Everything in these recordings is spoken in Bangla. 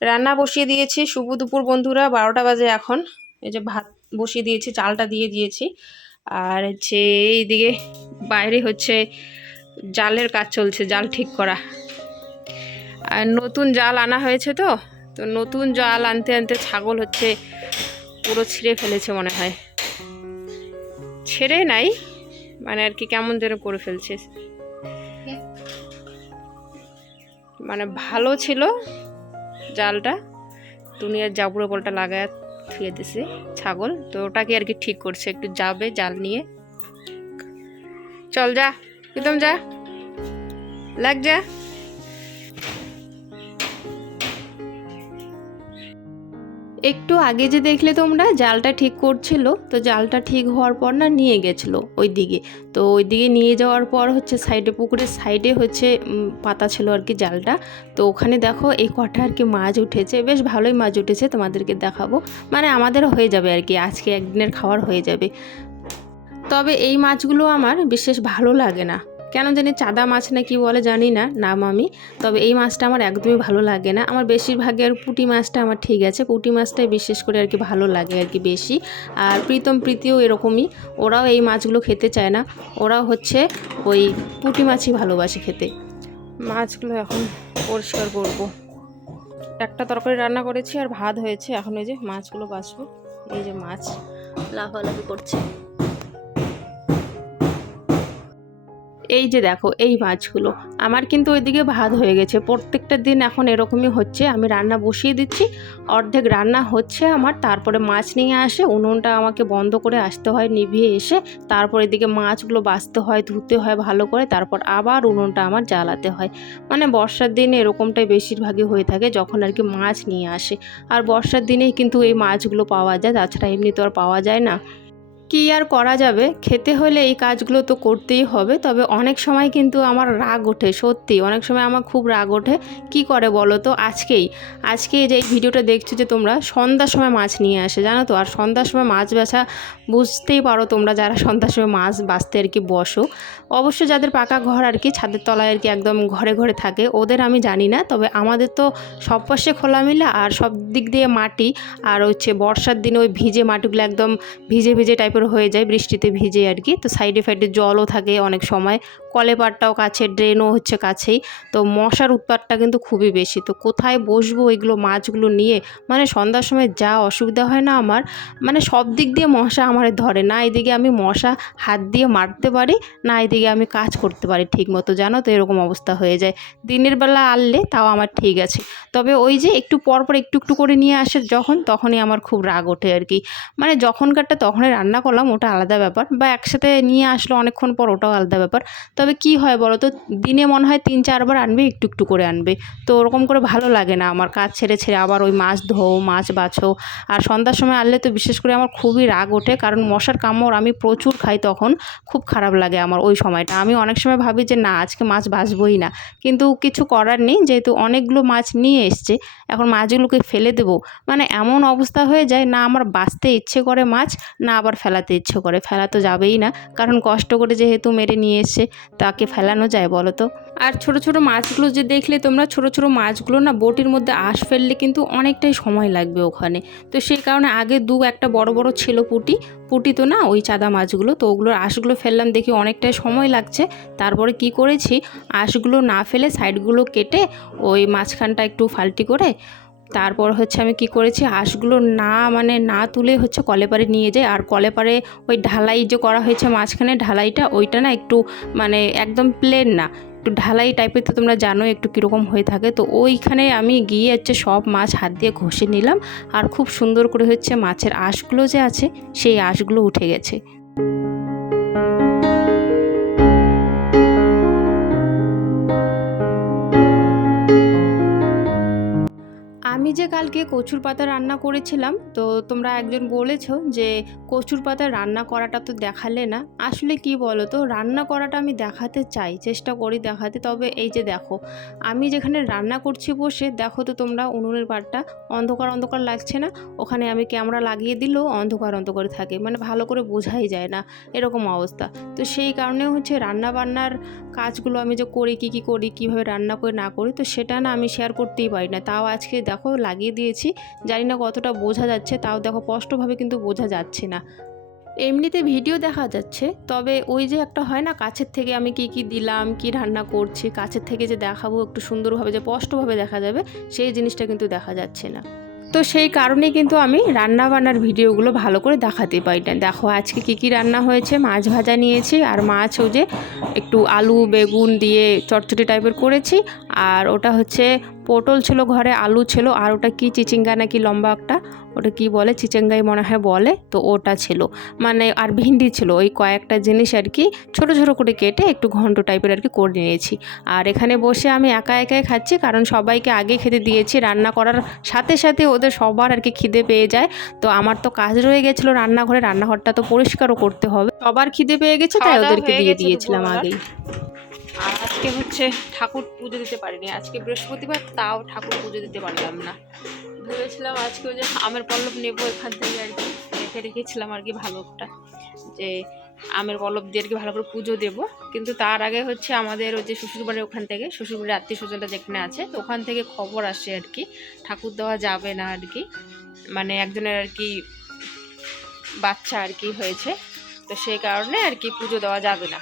রান্না বসিয়ে দিয়েছি। শুভ দুপুর বন্ধুরা, বারোটা বাজে এখন। এই যে ভাত বসিয়ে দিয়েছি, চালটা দিয়ে দিয়েছি। আর হচ্ছে এইদিকে বাইরে হচ্ছে জালের কাজ চলছে, জাল ঠিক করা। আর নতুন জাল আনা হয়েছে তো তো নতুন জাল আনতে আনতে ছাগল হচ্ছে পুরো ছিঁড়ে ফেলেছে মনে হয়। ছেড়ে নাই মানে আর কি কেমন যেন করে ফেলছে। মানে ভালো ছিল জালটা। তুমি আর জাবুড়ো বলটা লাগায় থুয়ে দিছে। ছাগল। তো ওটাকে আর কি ঠিক করছে, একটু যাবে জাল নিয়ে। চল যা প্রীতম যা। লাগ যা। একটু আগে যে দেখলে তোমরা, জালটা ঠিক করছিল, তো জালটা ঠিক হওয়ার পর না নিয়ে গেছিল ওই দিকে তো ওই দিকে নিয়ে যাওয়ার পর হচ্ছে সাইডে, পুকুরের সাইডে হচ্ছে পাতা ছিল আর কি জালটা। তো ওখানে দেখো এই কটা আর কি মাছ উঠেছে, বেশ ভালোই মাছ উঠেছে তোমাদেরকে দেখাবো। মানে আমাদের হয়ে যাবে আর কি, আজকে একদিনের খাওয়ার হয়ে যাবে। তবে এই মাছগুলো আমার বিশেষ ভালো লাগে না। কেন জানি চাদা মাছ না কি বলে জানি না, নাম আমি। তবে এই মাছটা আমার একদমই ভালো লাগে না। আমার বেশিরভাগে আর পুঁটি মাছটা আমার ঠিক আছে। পুঁটি মাছটাই বিশেষ করে আর কি ভালো লাগে আর কি বেশি। আর প্রীতম প্রীতিও এরকমই। ওরাও এই মাছগুলো খেতে চায় না। ওরাও হচ্ছে ওই পুঁটি মাছই ভালোবাসে খেতে। মাছগুলো এখন পরিষ্কার করব। একটা তরকারি রান্না করেছি আর ভাত হয়েছে। এখন ওই যে মাছগুলো বাছবো। এই যে মাছ, লাফালাফি করছে। এই যে দেখো, এই মাছগুলো। আমার কিন্তু ওইদিকে ভাত হয়ে গেছে। প্রত্যেকটা দিন এখন এরকমই হচ্ছে। আমি রান্না বসিয়ে দিচ্ছি। অর্ধেক রান্না হচ্ছে আমার। তারপরে মাছ নিয়ে আসে। উনুনটা আমাকে বন্ধ করে আসতে হয়, নিভিয়ে এসে। তারপর এদিকে মাছগুলো বাছতে হয়, ধুতে হয় ভালো করে। তারপর আবার উনুনটা আমার জ্বালাতে হয়। মানে বর্ষার দিনে এরকমটাই বেশিরভাগই হয়ে থাকে যখন আর কি মাছ নিয়ে আসে। আর বর্ষার দিনেই কিন্তু এই মাছগুলো পাওয়া যায়। তাছাড়া এমনি তো আর পাওয়া যায় না। কি আর করা যাবে? খেতে হলে এই কাজগুলো তো করতেই হবে। তবে অনেক সময় কিন্তু আমার রাগ ওঠে, সত্যি। অনেক সময় আমার খুব রাগ ওঠে। কি করে বলো তো? আজকেই। আজকে যে ভিডিওটা দেখছ যে তোমরা সন্ধ্যার সময় মাছ নিয়ে আসে, জানো তো? আর সন্ধ্যার সময় মাছ বেচা বুঝতেই পারো তোমরা যারা সন্ধ্যার সময় মাছ বাঁচতে আর কি বসো। অবশ্য যাদের পাকা ঘর আর কি, ছাদের তলায় আর কি একদম ঘরে ঘরে থাকে, ওদের আমি জানি না। তবে আমাদের তো সব পাশে খোলামেলা আর সব দিক দিয়ে মাটি। আর হচ্ছে বর্ষার দিনে ওই ভিজে মাটিগুলো একদম ভিজে ভিজে টাইপের হয়ে যায় বৃষ্টিতে ভিজে আর কি। তো সাইডে ফাইডে জলও থাকে অনেক সময়। কলে পাড়টাও কাছে ড্রেনও হচ্ছে কাছেই। তো মশার উৎপাতটা কিন্তু খুবই বেশি। তো কোথায় বসবো এগুলো মাছগুলো নিয়ে? মানে সন্ধ্যার সময় যা অসুবিধা হয় না আমার মানে সব দিক দিয়ে মশা আমার ধরে। না এদিকে আমি মশা হাত দিয়ে মারতে পারি, না এদিকে আমি কাজ করতে পারি ঠিক মতো জানো তো এরকম অবস্থা হয়ে যায়। দিনের বেলা আনলে তাও আমার ঠিক আছে। তবে ওই যে একটু পর পর একটু একটু করে নিয়ে আসে যখন, তখনই আমার খুব রাগ ওঠে আর কি। মানে যখনকারটা তখনই রান্না করলাম, ওটা আলাদা ব্যাপার। বা একসাথে নিয়ে আসলো অনেকক্ষণ পর, ওটাও আলাদা ব্যাপার। তবে কি হয় বলো তো, দিনে মনে হয় তিন, চারবার আনবে, একটু একটু করে আনবে। তো ওরকম করে ভালো লাগে না আমার কাজ ছেড়ে ছেড়ে আবার ওই মাছ ধোও, মাছ বাছো। আর সন্ধ্যার সময় আনলে তো বিশেষ করে আমার খুবই রাগ ওঠে, কারণ মশার কামড় আমি প্রচুর খাই তখন, খুব খারাপ লাগে আমার ওই সময়টা। আমি অনেক সময় ভাবি যে, না, আজকে মাছ বাছবই না। কিন্তু কিছু করার নেই, যেহেতু অনেকগুলো মাছ নিয়ে এসছে, এখন মাছগুলোকে ফেলে দেবো। মানে এমন অবস্থা হয়ে যায়, না আমার বাঁচতে ইচ্ছে করে মাছ, না আবার ফেলাতে ইচ্ছে করে, ফেলা তো যাবেই না। কারণ কষ্ট করে যেহেতু মেরে নিয়ে এসছে, তাকে ফেলানো যায় বলো তো? আর ছোট ছোট মাছগুলো যে দেখলে তোমরা, ছোট ছোট মাছগুলো না বটির মধ্যে আঁশ ফেললে কিন্তু অনেকটাই সময় লাগবে ওখানে। তো সেই কারণে আগে দু একটা বড় বড় ছিল পুটি। পুটি তো না, ওই চাদা মাছগুলো। তো ওগুলোর আঁশগুলো ফেললাম দেখি অনেকটাই সময় লাগছে। তারপরে কি করেছি, আঁশগুলো না ফেলে সাইডগুলো কেটে ওই মাঝখানটা একটু ফাল্টি করে তারপর হচ্ছে আমি কি করেছি, আঁশগুলো না মানে না তুলে হচ্ছে কলেপারে নিয়ে যাই। আর কলেপারে ওই ঢালাই যে করা হয়েছে মাঝখানে ঢালাইটা, ওইটা না একটু মানে একদম প্লেন না। একটু ঢালাই টাইপের তো তোমরা জানো একটু কীরকম হয়ে থাকে। তো ওইখানে আমি গিয়ে হচ্ছে সব মাছ হাত দিয়ে ঘষে নিলাম। আর খুব সুন্দর করে হচ্ছে মাছের আঁশগুলো যে আছে, সেই আঁশগুলো উঠে গেছে। আমি যে কালকে কচুর পাতা রান্না করেছিলাম তো তোমরা একজন বলেছ যে কচুর পাতা রান্না করাটা তো দেখালে না। আসলে কি বলো তো রান্না করাটা আমি দেখাতে চাই, চেষ্টা করি দেখাতে। তবে এই যে দেখো, আমি যেখানে রান্না করছি বসে, দেখো তো তোমরা উনুনের পাটটা অন্ধকার অন্ধকার লাগছে না? ওখানে আমি ক্যামেরা লাগিয়ে দিলেও অন্ধকার অন্ধকার থাকে মানে ভালো করে বোঝাই যায় না, এরকম অবস্থা। তো সেই কারণে হচ্ছে রান্না বান্নার কাজগুলো আমি যে করি, কী কী করি, কীভাবে রান্না করে না করি, তো সেটা না আমি শেয়ার করতেই পারি না। তাও আজকে দেখো লাগিয়ে দিয়েছি, জানি না কতটা বোঝা যাচ্ছে, তাও দেখো স্পষ্টভাবে কিন্তু বোঝা যাচ্ছে না। এমনিতে ভিডিও দেখা যাচ্ছে, তবে ওই যে একটা হয় না, কাছের থেকে আমি কি কি দিলাম, কি রান্না করছি, কাছের থেকে যে দেখাবো, একটু সুন্দরভাবে যে স্পষ্টভাবে দেখা যাবে, সেই জিনিসটা কিন্তু দেখা যাচ্ছে না। তো সেই কারণেই কিন্তু আমি রান্না বান্নার ভিডিওগুলো ভালো করে দেখাতে পারি না। দেখো, আজকে কি কি রান্না হয়েছে, মাছ ভাজা নিয়েছি, আর মাছ ওই যে একটু আলু, বেগুন দিয়ে চটচটি টাইপের করেছি, আর ওটা হচ্ছে পটল ছিল ঘরে, আলু ছিল, আর ওটা কি চিচিঙ্গা নাকি লম্বা একটা ওটা কি বলে? চিচেঙ্গাই মনে হয় বলে তো ওটা ছিল। মানে আর ভিন্ডি ছিল ওই কয়েকটা জিনিস আর কি ছোট ছোট করে কেটে একটু ঘন্ট টাইপের আর কি করে নিয়েছি। আর এখানে বসে আমি একা একাই খাচ্ছি কারণ সবাইকে আগে খেতে দিয়েছি। রান্না করার সাথে সাথে ওদের সবার আর কি খিদে পেয়ে যায়। তো আমার তো কাজ রয়ে গেছিল রান্নাঘরে রান্নাঘরটা তো পরিষ্কারও করতে হবে। সবার খিদে পেয়ে গেছে তাই ওদেরকে দিয়ে দিয়েছিলাম। আগেই। আর আজকে হচ্ছে ঠাকুর পুজো দিতে পারিনি। আজকে বৃহস্পতিবার তাও ঠাকুর পুজো দিতে পারলাম না। ভেবেছিলাম আজকে ওই যে আমের পল্লব নেব এখান থেকে আর কি। রেখে রেখেছিলাম আর কি ভালো একটা যে আমের পল্লব দিয়ে আর কি ভালো করে পুজো দেবো। কিন্তু তার আগে হচ্ছে আমাদের ওই যে শ্বশুরবাড়ির ওখান থেকে, শ্বশুরবাড়ির আত্মীয় স্বজনটা যেখানে আছে, তো ওখান থেকে খবর আসে আর কি। ঠাকুর দেওয়া যাবে না আর কি। মানে একজনের আর কি বাচ্চা আর কি হয়েছে, তো সেই কারণে আর কি পুজো দেওয়া যাবে না।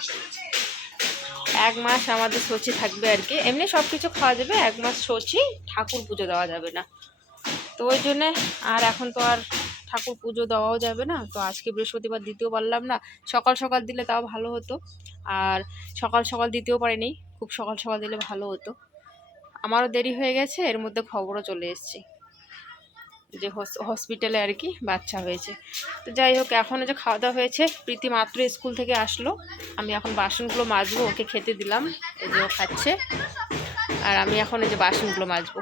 এক মাস আমাদের সচি থাকবে আর কি। এমনি সব কিছু খাওয়া যাবে, এক মাস সচি ঠাকুর পুজো দেওয়া যাবে না। তো ওই জন্যে আর এখন তো আর ঠাকুর পুজো দেওয়াও যাবে না। তো আজকে বৃহস্পতিবার দিতেও পারলাম না। সকাল সকাল দিলে তাও ভালো হতো। আর সকাল সকাল দিতেও পারিনি। খুব সকাল সকাল দিলে ভালো হতো। আমারও দেরি হয়ে গেছে, এর মধ্যে খবরও চলে এসছে যে হস- হসপিটালে আর কি বাচ্চা হয়েছে। তো যাই হোক এখন যে খাওয়া দাওয়া হয়েছে, প্রীতি মাত্র স্কুল থেকে আসলো। আমি এখন বাসনগুলো মাজবো, ওকে খেতে দিলাম। এই যে খাচ্ছে। আর আমি এখন এই যে বাসনগুলো মাজবো।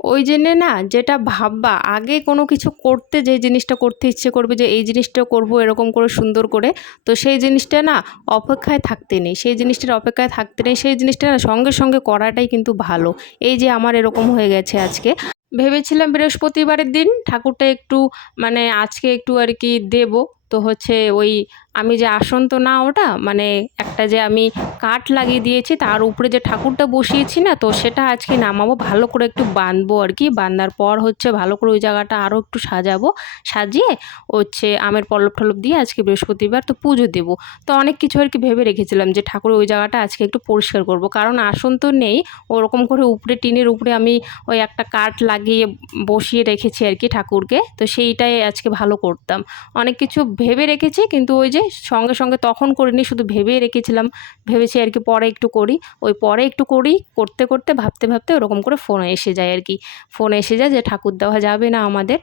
ওই জন্যে না যেটা ভাববা, আগে কোনো কিছু করতে যে জিনিসটা করতে ইচ্ছে করবে যে, এই জিনিসটা করব, এরকম করে, সুন্দর করে, তো সেই জিনিসটা না অপেক্ষায় থাকতে নেই। সেই জিনিসটার অপেক্ষায় থাকতে নেই। সেই জিনিসটা না সঙ্গে সঙ্গে করাটাই কিন্তু ভালো। এই যে আমার এরকম হয়ে গেছে আজকে। ভেবেছিলাম বৃহস্পতিবারের দিন ঠাকুরটা একটু মানে আজকে একটু আর কি দেব। তো হচ্ছে ওই আমি যে আসন তো না ওটা মানে একটা যে আমি কাঠ লাগিয়ে দিয়েছি, তার উপরে যে ঠাকুরটা বসিয়েছি না, তো সেটা আজকে নামাবো, ভালো করে একটু বাঁধবো আর কি। বাঁধার পর হচ্ছে ভালো করে ওই জায়গাটা আরও একটু সাজাবো, সাজিয়ে হচ্ছে আমের পল্লব টলব দিয়ে আজকে বৃহস্পতিবার তো পুজো দেবো। তো অনেক কিছু আর কি ভেবে রেখেছিলাম যে ঠাকুর ওই জায়গাটা আজকে একটু পরিষ্কার করব, কারণ আসন তো নেই, ওরকম করে উপরে, টিনের উপরে আমি ওই একটা কাঠ লাগিয়ে বসিয়ে রেখেছি আর কি ঠাকুরকে, তো সেইটাই আজকে ভালো করতাম। অনেক কিছু ভেবে রেখেছি, কিন্তু ওই যে সঙ্গে সঙ্গে তখন করিনি, শুধু ভেবেই রেখেছিলাম। ভেবেছি আর কি পরে একটু করি। ওই পরে একটু করি, করতে করতে, ভাবতে ভাবতে ওরকম করে ফোন এসে যায় আর কি। ফোন এসে যায় যে ঠাকুর দেওয়া যাবে না আমাদের।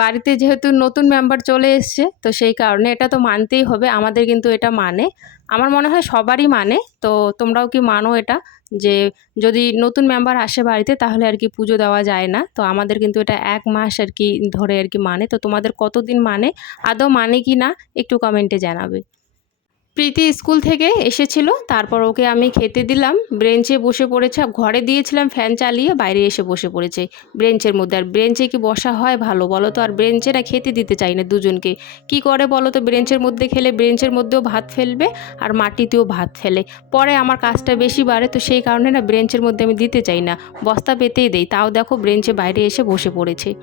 বাড়িতে যেহেতু নতুন মেম্বার চলে এসছে, তো সেই কারণে এটা তো মানতেই হবে, আমাদের কিন্তু এটা মানে। আমার মনে হয় সবারই মানে তো তোমরাও কি মানো এটা? যে যদি নতুন মেম্বার আসে বাড়িতে তাহলে আর কি পুজো দেওয়া যায় না। তো আমাদের কিন্তু এটা এক মাস আর কি ধরে আর কি মানে। তো তোমাদের কতদিন মানে? আদৌ মানে কি না? একটু কমেন্টে জানাবে। প্রীতি স্কুল থেকে এসেছিল, তারপর ওকে আমি খেতে দিলাম। ব্রেঞ্চে বসে পড়েছে, ঘরে দিয়েছিলাম ফ্যান চালিয়ে, বাইরে এসে বসে পড়েছে। ব্রেঞ্চের মধ্যে, আর ব্রেঞ্চে কি বসা হয় ভালো বলো তো? আর ব্রেঞ্চে না খেতে দিতে চাই না দুজনকে। কি করে বলো তো? ব্রেঞ্চের মধ্যে খেলে, ব্রেঞ্চের মধ্যেও ভাত ফেলবে আর মাটিতেও ভাত ফেলে। পরে আমার কাজটা বেশি বাড়ে, তো সেই কারণে না ব্রেঞ্চের মধ্যে আমি দিতে চাই না। বস্তা পেতেই দেই, তাও দেখো ব্রেঞ্চে বাইরে এসে বসে পড়েছে।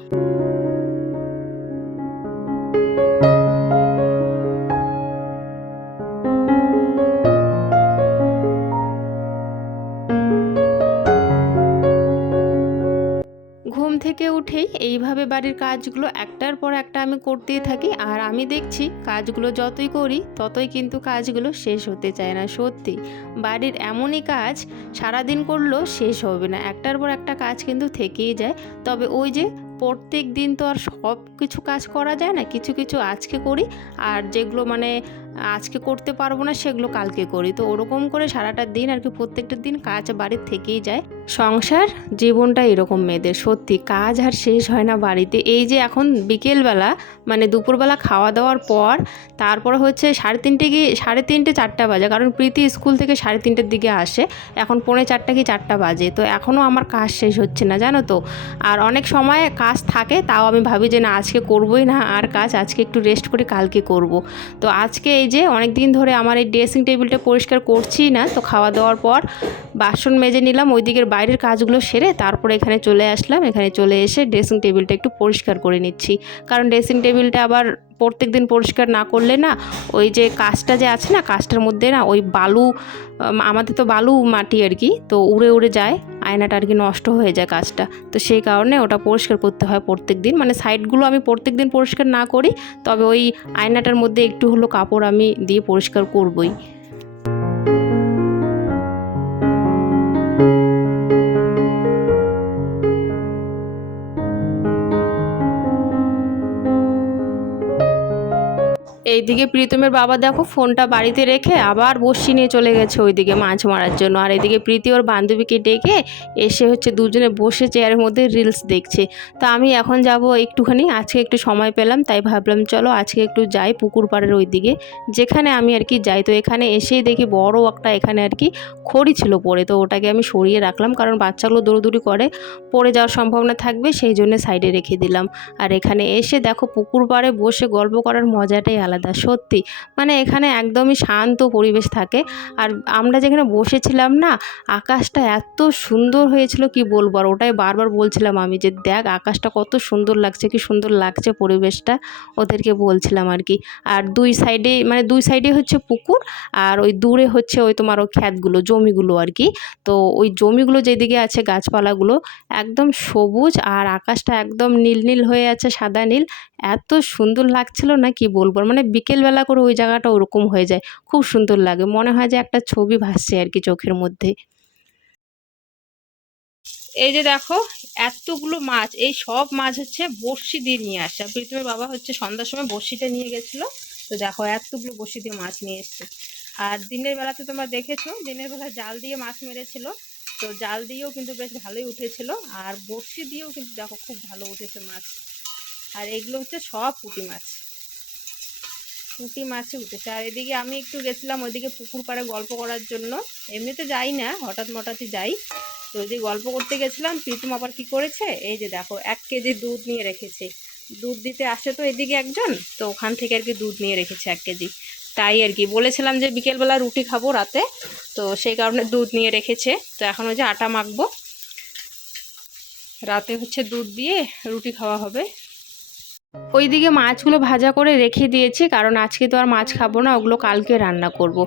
উঠেই এইভাবে বাড়ির কাজগুলো একটার পর একটা আমি করতেই থাকি। আর আমি দেখছি কাজগুলো যতই করি, ততই কিন্তু কাজগুলো শেষ হতে চায় না, সত্যি। বাড়ির এমনই কাজ সারাদিন করলেও শেষ হবে না। একটার পর একটা কাজ কিন্তু থেকেই যায়। তবে ওই যে প্রত্যেক দিন তো আর সব কিছু কাজ করা যায় না, কিছু কিছু আজকে করি। আর যেগুলো মানে আজকে করতে পারব না, সেগুলো কালকে করি। তো ওরকম করে সারাটা দিন আর কি প্রত্যেকটা দিন কাজ বাড়ির থেকেই যায়। সংসার জীবনটা এরকম মেয়েদের, সত্যি। কাজ আর শেষ হয় না বাড়িতে। এই যে এখন বিকেলবেলা মানে দুপুরবেলা খাওয়া দাওয়ার পর, তারপর হচ্ছে সাড়ে তিনটে কি সাড়ে তিনটে চারটা বাজে। কারণ প্রীতি স্কুল থেকে সাড়ে তিনটের দিকে আসে। এখন পৌনে চারটা কি চারটা বাজে। তো এখনও আমার কাজ শেষ হচ্ছে না, জানো তো। আর অনেক সময় কাজ থাকে, তাও আমি ভাবি যে না, আজকে করবোই না আর কাজ, আজকে একটু রেস্ট করে কালকে করব। তো আজকে এই যে অনেক দিন ধরে আমার এই ড্রেসিং টেবিলটা পরিষ্কার করছি না, তো খাওয়া দাওয়ার পর বাসন মেজে নিলাম ওই দিকের বাইরের কাজগুলো সেরে তারপরে এখানে চলে আসলাম। এখানে চলে এসে ড্রেসিং টেবিলটা একটু পরিষ্কার করে নিচ্ছি। কারণ ড্রেসিং টেবিলটা আবার প্রত্যেক দিন পরিষ্কার না করলে না, ওই যে কাজটা যে আছে না কাজটার মধ্যে না ওই বালু আমাদের তো বালু মাটি আর কি, তো উড়ে উড়ে যায়। আয়নাটা আর কি নষ্ট হয়ে যায় কাজটা। তো সেই কারণে ওটা পরিষ্কার করতে হয় প্রত্যেক দিন মানে সাইডগুলো আমি প্রত্যেক দিন পরিষ্কার না করি, তবে ওই আয়নাটার মধ্যে একটু হলো কাপড় আমি দিয়ে পরিষ্কার করবই। এইদিকে প্রীতমের বাবা দেখো, ফোনটা বাড়িতে রেখে আবার বসি নিয়ে চলে গেছে ওইদিকে মাছ মারার জন্য। আর এদিকে প্রীতি ওর বান্ধবীকে ডেকে এসে হচ্ছে দুজনে বসে চেয়ারের মধ্যে রিলস দেখছে। তা আমি এখন যাব একটুখানি, আজকে একটু সময় পেলাম, তাই ভাবলাম চলো আজকে একটু যাই পুকুর পাড়ের ওইদিকে, যেখানে আমি আর কি যাই। তো এখানে এসেই দেখি বড় একটা এখানে আর কি খড়ি ছিল পড়ে, তো ওটাকে আমি সরিয়ে রাখলাম, কারণ বাচ্চাগুলো দৌড়দৌড়ি করে, পড়ে যাওয়ার সম্ভাবনা থাকবে, সেই জন্য সাইডে রেখে দিলাম। আর এখানে এসে দেখো পুকুর পাড়ে বসে গল্প করার মজাটাই আলাদা। সত্যি। মানে এখানে একদমই শান্ত পরিবেশ থাকে। আর আমরা যেখানে বসেছিলাম না, আকাশটা এত সুন্দর হয়েছিল, কি বলব? আর ওটাই বারবার বলছিলাম আমি যে, দেখ, আকাশটা কত সুন্দর লাগছে, কি সুন্দর লাগছে পরিবেশটা। ওদেরকে বলছিলাম আর কি। আর দুই সাইডে মানে দুই সাইডে হচ্ছে পুকুর, আর ওই দূরে হচ্ছে ওই তোমার ওই ক্ষেতগুলো, জমিগুলো আর কি। তো ওই জমিগুলো যেদিকে আছে, গাছপালাগুলো একদম সবুজ, আর আকাশটা একদম নীল নীল হয়ে আছে, সাদা নীল। এত সুন্দর লাগছিল না, কি বলব? মানে বিকেলবেলা করে ওই জায়গাটা ওরকম হয়ে যায়। খুব সুন্দর লাগে। মনে হয় যে একটা ছবি ভাসছে আর কি চোখের মধ্যে। এই যে দেখো, এতগুলো মাছ, এই সব মাছ হচ্ছে বড়শি দিয়ে নিয়ে আসে। প্রীতমের বাবা হচ্ছে সন্ধ্যার সময় বড়শিটা নিয়ে গেছিল। তো দেখো, এতগুলো বড়শি দিয়ে মাছ নিয়ে এসছে। আর দিনের বেলাতে তোমরা দেখেছ, দিনের বেলা জাল দিয়ে মাছ মেরেছিল। তো জাল দিয়েও কিন্তু বেশ ভালোই উঠেছিল। আর বড়শি দিয়েও কিন্তু দেখো, খুব ভালো উঠেছে মাছ। আর এগুলো হচ্ছে সব পুঁটি মাছ। পুঁটি মাছই উঠেছে। আর এদিকে আমি একটু গেছিলাম ওইদিকে পুকুর পাড়ে গল্প করার জন্য। এমনিতে যাই না, হঠাৎ মঠাৎই যাই। তো ওই গল্প করতে গেছিলাম, প্রীতম আবার কি করেছে? এই যে দেখো, এক কেজি দুধ নিয়ে রেখেছে। দুধ দিতে আসে তো এদিকে একজন, তো ওখান থেকে আর কি দুধ নিয়ে রেখেছে এক কেজি। তাই আর কি, বলেছিলাম যে বিকেলবেলা রুটি খাব রাতে, তো সেই কারণে দুধ নিয়ে রেখেছে। তো এখন ওই যে আটা মাখবো। রাতে হচ্ছে দুধ দিয়ে রুটি খাওয়া হবে। ওইদিকে মাছগুলো ভাজা করে রেখে দিয়েছি, কারণ আজকে তো আর মাছ খাব না, ওগুলো কালকে রান্না করব।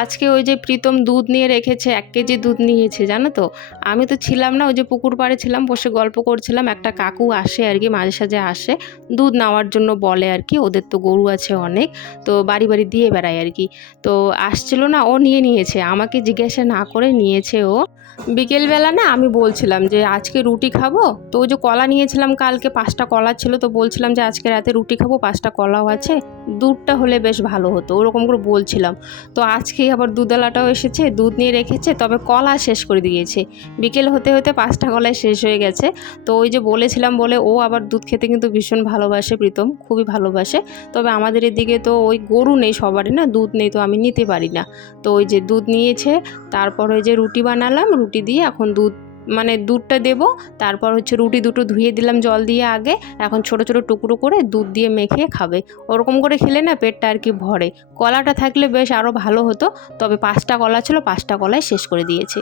আজকে ওই যে প্রীতম দুধ নিয়ে রেখেছে, এক কেজি দুধ নিয়েছে, জানো তো? আমি তো ছিলাম না, ওই যে পুকুর পাড়ে ছিলাম, বসে গল্প করছিলাম, একটা কাকু আসে আর কি, মাঝে সাঝে আসে, দুধ নেওয়ার জন্য বলে আর কি, ওদের তো গরু আছে অনেক, তো বাড়ি বাড়ি দিয়ে বেড়ায় আর কি। তো আসছিল না, ও নিয়ে নিয়েছে, আমাকে জিজ্ঞাসা না করে নিয়েছে ও। বিকেলবেলা না আমি বলছিলাম যে, আজকে রুটি খাব? তো ওই যে কলা নিয়েছিলাম কালকে, পাঁচটা কলা ছিল, তো বলছিলাম যে আজকে রাতে রুটি খাব, পাঁচটা কলাও আছে, দুধটা হলে বেশ ভালো হতো, ওরকম করে বলছিলাম। তো আজকেই আবার দুধওয়ালাটাও এসেছে, দুধ নিয়ে রেখেছে, তবে কলা শেষ করে দিয়েছে। বিকেল হতে হতে পাঁচটা কলায় শেষ হয়ে গেছে। তো ওই যে বলেছিলাম বলে, ও আবার দুধ খেতে কিন্তু ভীষণ ভালোবাসে প্রীতম, খুবই ভালোবাসে। তবে আমাদের এদিকে তো ওই গরু নেই সবারই না, দুধ নেই তো আমি নিতে পারি না। তো ওই যে দুধ নিয়েছে, তারপর ওই যে রুটি বানালাম, রুটি দিয়ে এখন দুধ মানে দুধটা দেব, তারপর হচ্ছে রুটি দুটো ধুয়ে দিলাম জল দিয়ে আগে, এখন ছোট ছোট টুকরো করে দুধ দিয়ে মেখে খাবে। ওরকম করে খেলে না পেটটা আর কি ভরে। কলাটা থাকলে বেশ আরও ভালো হতো, তবে পাঁচটা কলা ছিল, পাঁচটা কলাই শেষ করে দিয়েছে।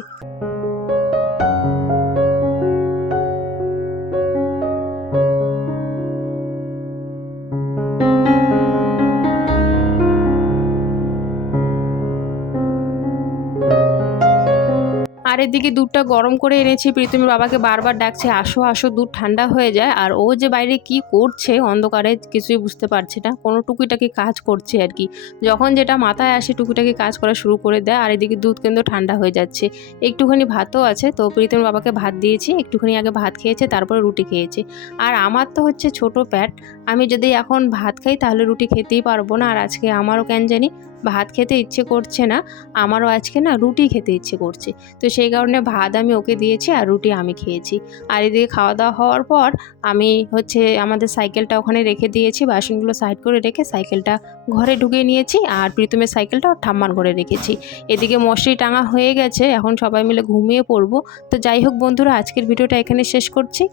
এদিকে দুধটা গরম করে এনেছি। প্রীতমের বাবাকে বারবার ডাকছে, আসো আসো, দুধ ঠান্ডা হয়ে যায়। আর ও যে বাইরে কি করছে, অন্ধকারে কিছুই বুঝতে পারছে না। কোনো টুকিটাকি কাজ করছে আর কি। যখন যেটা মাথায় আসে, টুকিটাকি কাজ করা শুরু করে দেয়, আর এদিকে দুধ কিন্তু ঠান্ডা হয়ে যাচ্ছে। একটুখানি ভাতও আছে, তো প্রীতমের বাবাকে ভাত দিয়েছি, একটুখানি আগে ভাত খেয়েছে, তারপরে রুটি খেয়েছে। আর আমার তো হচ্ছে ছোট প্যাট, আমি যদি এখন ভাত খাই, তাহলে রুটি খেতেই পারব না। আর আজকে আমারও কেন জানি ভাত খেতে ইচ্ছে করছে না, আমারও আজকে না রুটি খেতে ইচ্ছে করছে। তো সেই কারণে ভাত আমি ওকে দিয়েছি আর রুটি আমি খেয়েছি। আর এদিকে খাওয়া দাওয়া হওয়ার পর আমি হচ্ছে আমাদের সাইকেলটা ওখানে রেখে দিয়েছি, বাসনগুলো সাইড করে রেখে সাইকেলটা ঘরে ঢুকিয়ে নিয়েছি আর প্রীতমের সাইকেলটা ওর ঠাম্মার ঘরে রেখেছি। এদিকে মশারি টাঙা হয়ে গেছে, এখন সবাই মিলে ঘুমিয়ে পড়ব। তো যাই হোক বন্ধুরা, আজকের ভিডিওটা এখানে শেষ করছি।